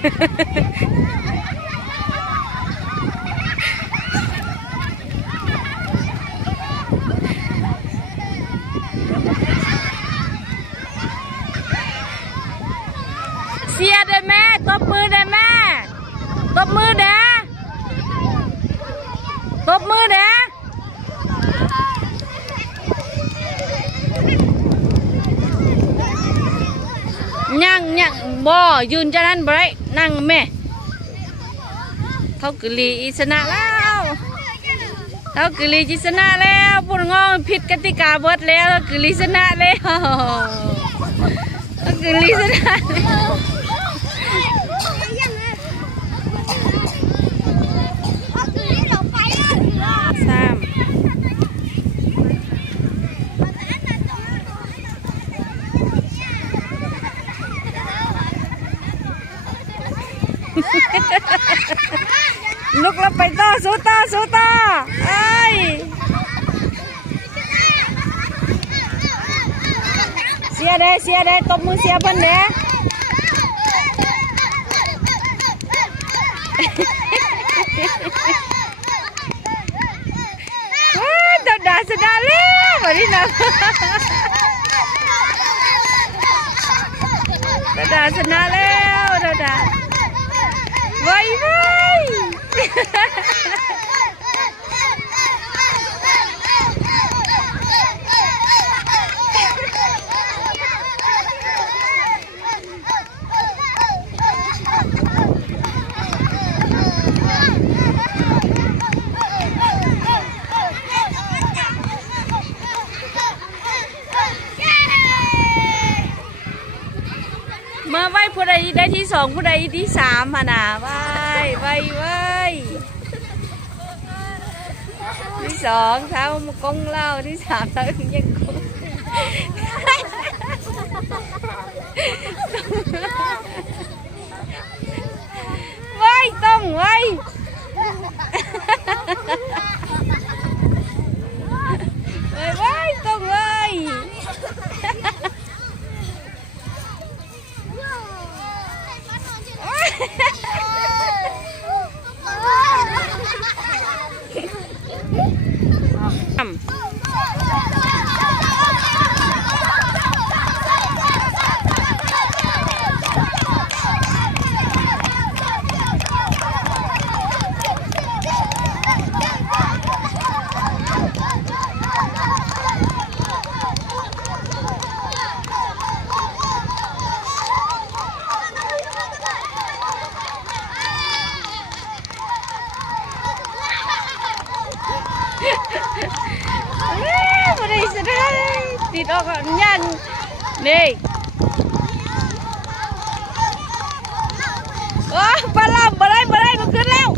เสียได้แม่ตบมือได้แม่ตบมือเด้ตบมือเด้ยังบ่ยืนจะนั่นบ่ได้นั่งแม่เขากลีอิสนะแล้วเขากลีอิสนะแล้วปุ่นงอผิดกติกาเบิดแล้วกลีชนะแล้วกลีชนะลุกแล้วไปต่อสู้ต่อไอ้เสียได้ตบมือเสียเพิ่นเด้ด่าสดาแล้ววันนี้นะด่าสนาแล้วด่าไว้มาไหวผู้ใดได้ที่สองผู้ใดที่สามฮะนะไหวที่สองเท้ามากงเล่าที่สามเท้ายังกงไหวต้องไหวต้องไหวติดออกยันนี่โอ้ปลาล่ำบ่ได้มันขึ้นแล้ว